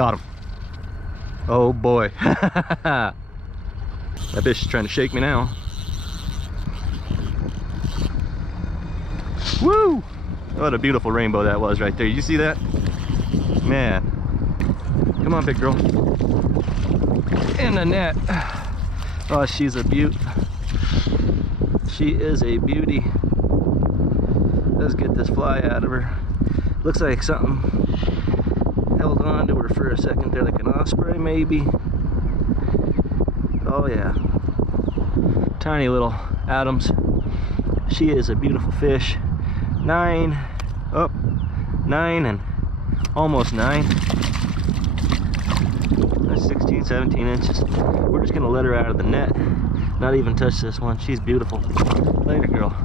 Got him. Oh boy. That fish is trying to shake me now. Woo! What a beautiful rainbow that was right there. Did you see that? Man. Come on, big girl. In the net. Oh, she's a beaut. She is a beauty. Let's get this fly out of her. Looks like something held on to her for a second there, like an osprey maybe. Oh yeah. Tiny little Adams. She is a beautiful fish. 9 and almost 9. That's 16, 17 inches. We're just gonna let her out of the net. Not even touch this one. She's beautiful. Later, girl.